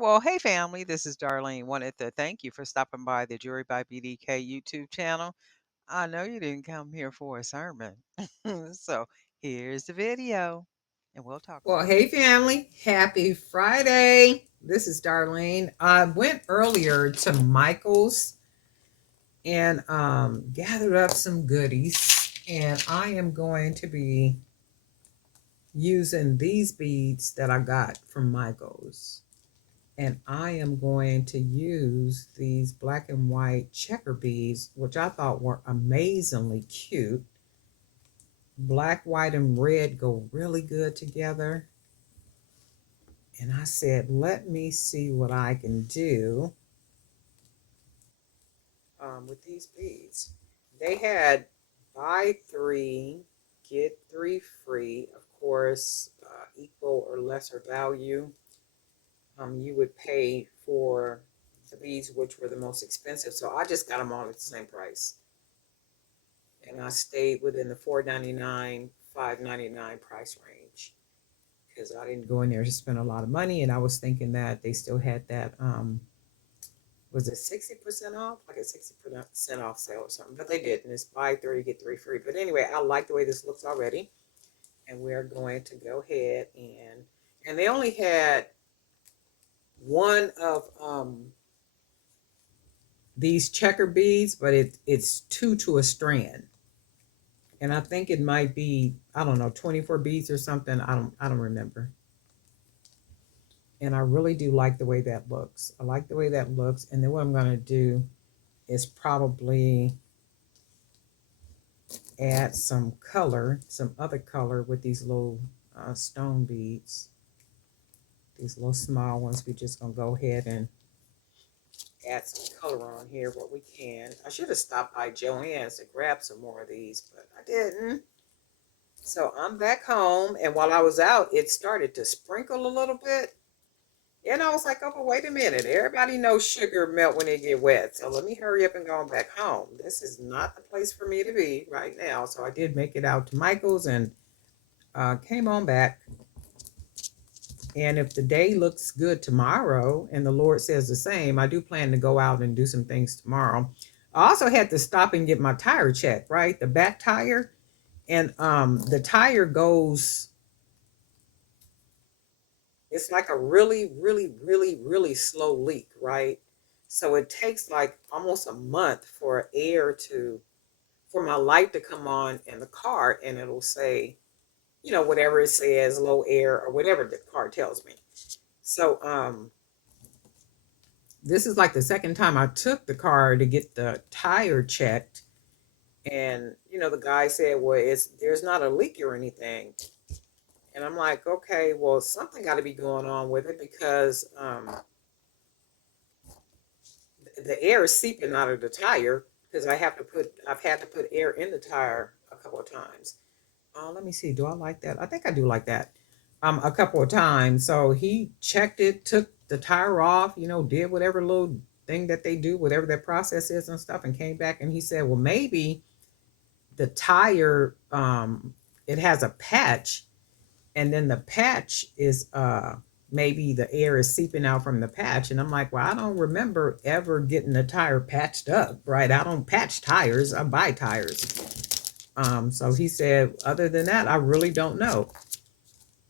Well, hey family, this is Darlene. Wanted to thank you for stopping by the Jury by BDK YouTube channel. I know you didn't come here for a sermon. So here's the video and we'll talk Well, about it. hey family, happy Friday. This is Darlene. I went earlier to Michael's and gathered up some goodies, and I am going to be using these beads that I got from Michael's. And I am going to use these black and white checker beads, which I thought were amazingly cute. Black, white, and red go really good together. And I said, let me see what I can do with these beads. They had buy three, get three free, of course, equal or lesser value. You would pay for the beads, which were the most expensive. So I just got them all at the same price. And I stayed within the $4.99, $5.99 price range because I didn't go in there to spend a lot of money. And I was thinking that they still had that was it 60% off? Like a 60% off sale or something. But they didn't. It's buy three, get three free. But anyway, I like the way this looks already. And we're going to go ahead and they only had one of these checker beads, but it's two to a strand. And I think it might be, I don't know, 24 beads or something. I don't remember. And I really do like the way that looks. I like the way that looks. And then what I'm gonna do is probably add some color, some other color with these little stone beads. These little small ones. We're just gonna go ahead and add some color on here what we can. I should have stopped by Joann's to grab some more of these, but I didn't. So I'm back home, and while I was out, it started to sprinkle a little bit. And I was like, oh, but wait a minute. Everybody knows sugar melt when it get wet. So let me hurry up and go back home. This is not the place for me to be right now. So I did make it out to Michael's and came on back. And if the day looks good tomorrow and the Lord says the same, I do plan to go out and do some things tomorrow. I also had to stop and get my tire checked, right? The back tire. And the tire goes, it's like a really, really, really, really slow leak, right? So it takes like almost a month for for my light to come on in the car and it'll say, whatever it says, low air or whatever the car tells me. So this is like the second time I took the car to get the tire checked. And, the guy said, well, there's not a leak or anything. And I'm like, okay, well, something got to be going on with it because the air is seeping out of the tire because I've had to put air in the tire a couple of times. Let me see. Do I like that? I think I do like that. A couple of times. So he checked it, took the tire off, did whatever little thing that they do, whatever that process is and stuff, and came back and he said, well, maybe the tire, it has a patch, and then the patch is maybe the air is seeping out from the patch. And I'm like, well, I don't remember ever getting the tire patched up, right? I don't patch tires, I buy tires. So he said, other than that, I really don't know.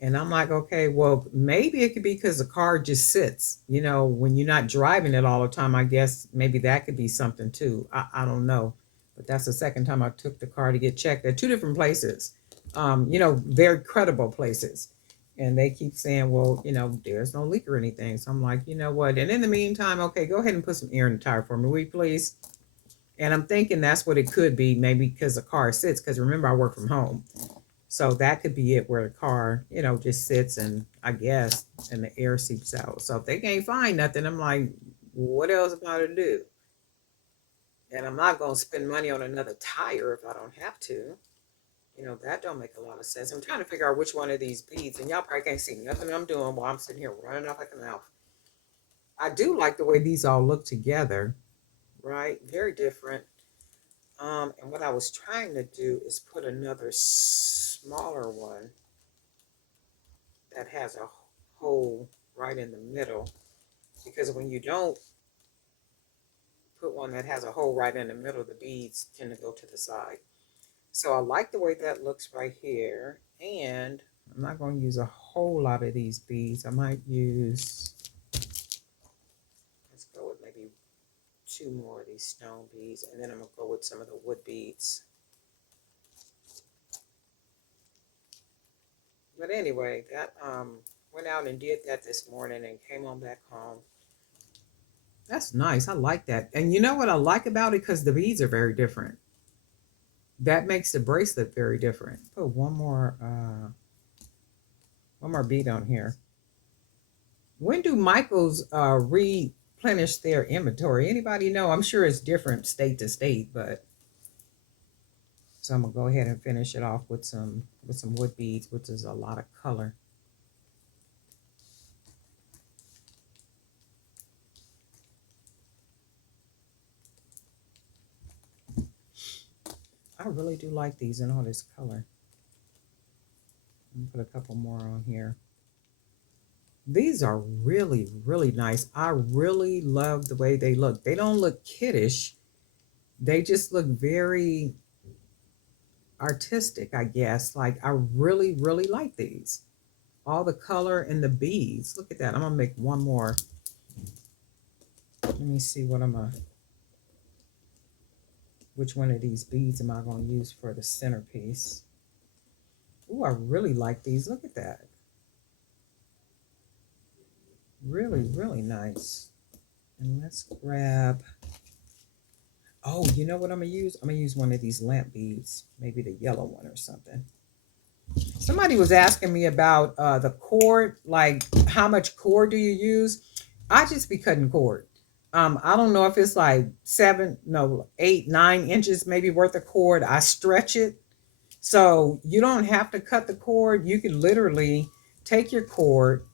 And I'm like, okay, well, maybe it could be because the car just sits, when you're not driving it all the time. I guess maybe that could be something too. I don't know. But that's the second time I took the car to get checked at two different places, very credible places. And they keep saying, well, there's no leak or anything. So I'm like, you know what? And in the meantime, okay, go ahead and put some air in the tire for me, will you please? And I'm thinking that's what it could be, maybe because the car sits. Because remember, I work from home. So that could be it, where the car, just sits and I guess, and the air seeps out. So if they can't find nothing, I'm like, what else am I to do? And I'm not going to spend money on another tire if I don't have to. That don't make a lot of sense. I'm trying to figure out which one of these beads, and y'all probably can't see nothing I'm doing while I'm sitting here running off like a mouth. I do like the way these all look together, right? Very different. And what I was trying to do is put another smaller one that has a hole right in the middle. because when you don't put one that has a hole right in the middle, the beads tend to go to the side. So I like the way that looks right here. And I'm not going to use a whole lot of these beads. I might use, let's go with maybe 2 more of these stone beads. And then I'm going to go with some of the wood beads. But anyway, that went out and did that this morning and came on back home. That's nice. I like that. And you know what I like about it? Because the beads are very different. That makes the bracelet very different. Put one more bead on here. When do Michaels replenish their inventory? Anybody know? I'm sure it's different state to state, but so I'm gonna go ahead and finish it off with some wood beads, which is a lot of color. I really do like these in all this color. Put a couple more on here. These are really, really nice. I really love the way they look. They don't look kiddish. They just look very artistic, I guess. Like I really, really like these. All the color and the beads. Look at that. I'm gonna make one more. Let me see which one of these beads am I gonna use for the centerpiece? Ooh, I really like these. Look at that. Really, really nice. And let's grab, oh, you know what I'm gonna use? I'm gonna use one of these lamp beads, maybe the yellow one or something. Somebody was asking me about the cord, like how much cord do you use? I just be cutting cord. I don't know if it's like 8, 9 inches maybe worth of cord. I stretch it. So you don't have to cut the cord. You can literally take your cord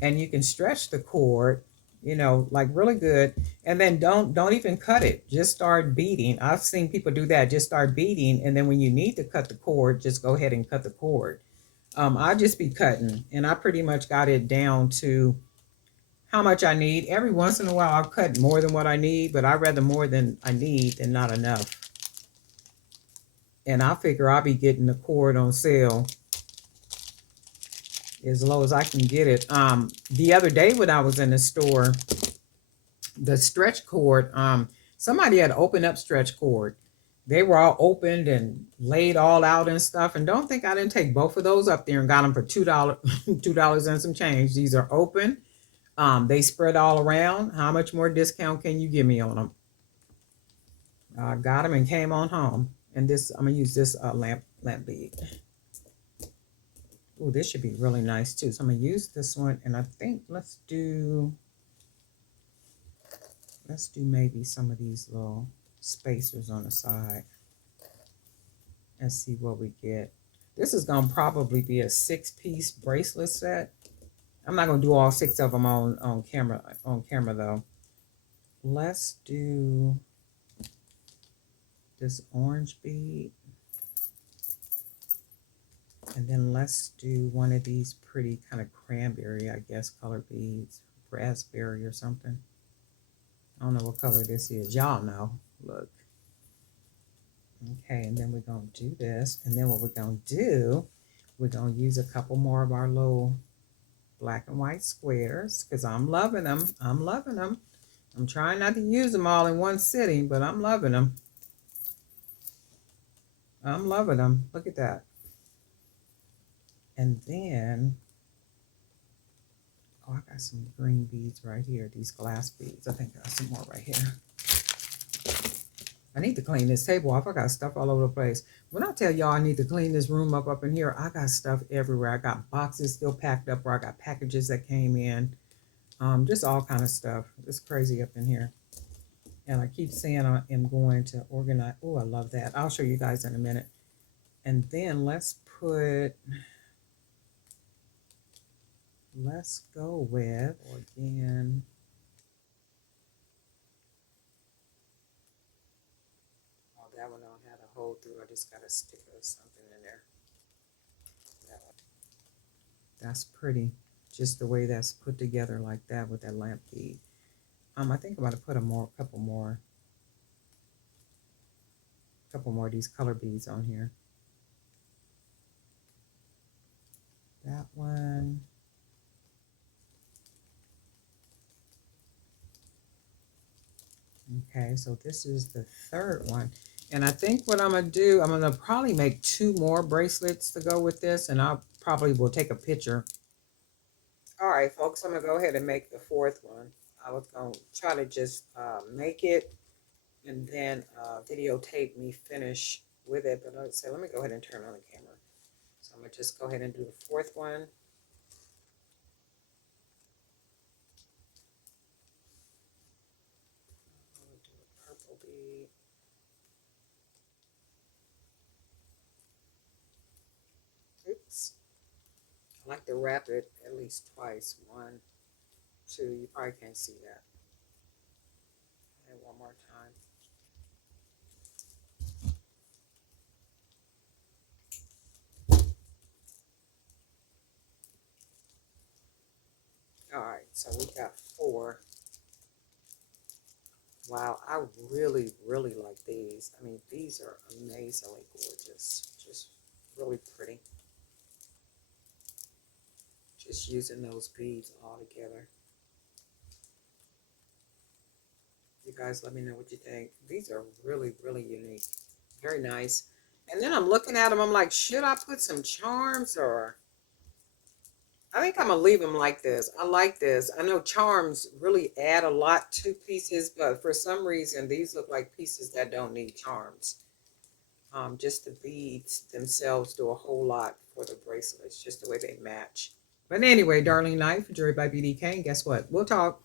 and you can stretch the cord, like really good. And then don't even cut it. Just start beading. I've seen people do that. Just start beading, and then when you need to cut the cord, just go ahead and cut the cord. I just be cutting, and I pretty much got it down to how much I need. Every once in a while, I'll cut more than what I need, but I rather more than I need than not enough. And I figure I'll be getting the cord on sale as low as I can get it. The other day when I was in the store, the stretch cord, somebody had opened up stretch cord. They were all opened and laid all out and stuff. And don't think I didn't take both of those up there and got them for $2, $2 and some change. These are open. They spread all around. How much more discount can you give me on them? I got them and came on home. And this, I'm gonna use this lamp bead. Oh, this should be really nice too. So I'm gonna use this one, and I think let's do maybe some of these little spacers on the side and see what we get. This is gonna probably be a 6-piece bracelet set. I'm not gonna do all 6 of them on camera though. Let's do this orange bead, and then let's do one of these pretty kind of cranberry, I guess, color beads, raspberry or something. I don't know what color this is. Y'all know. Look. Okay, and then we're going to do this. And then what we're going to do, we're going to use a couple more of our little black and white squares because I'm loving them. I'm loving them. I'm trying not to use them all in one sitting, but I'm loving them. I'm loving them. Look at that. And then, oh, I got some green beads right here. These glass beads. I think I got some more right here. I need to clean this table off. I got stuff all over the place. When I tell y'all I need to clean this room up in here, I got stuff everywhere. I got boxes still packed up where I got packages that came in. Just all kind of stuff. It's crazy up in here. And I keep saying I am going to organize. Oh, I love that. I'll show you guys in a minute. And then let's go with, again, oh, that one don't have a hole through. I just got a sticker or something in there. That one. That's pretty. just the way that's put together like that with that lamp bead. I think I'm gonna put a couple more of these color beads on here. That one. Okay, so this is the third one. And I think what I'm going to do, I'm going to probably make two more bracelets to go with this, and I'll probably will take a picture. All right, folks, I'm going to go ahead and make the fourth one. I was going to try to just make it and then videotape me finish with it. But let's say, let me go ahead and turn on the camera. So I'm going to just go ahead and do the fourth one. I'm going to do a purple bead. Oops. I like to wrap it at least twice. One, two. You probably can't see that. And one more time. All right, so we got four. Wow, I really, really like these. I mean, these are amazingly gorgeous. Just really pretty. Just using those beads all together. You guys let me know what you think. These are really, really unique. Very nice. And then I'm looking at them, I'm like, should I put some charms or... I think I'm gonna leave them like this. I like this. I know charms really add a lot to pieces, but for some reason, these look like pieces that don't need charms. Just the beads themselves do a whole lot for the bracelets, just the way they match. But anyway, darling, night for Jewelry by BDK. And guess what? We'll talk.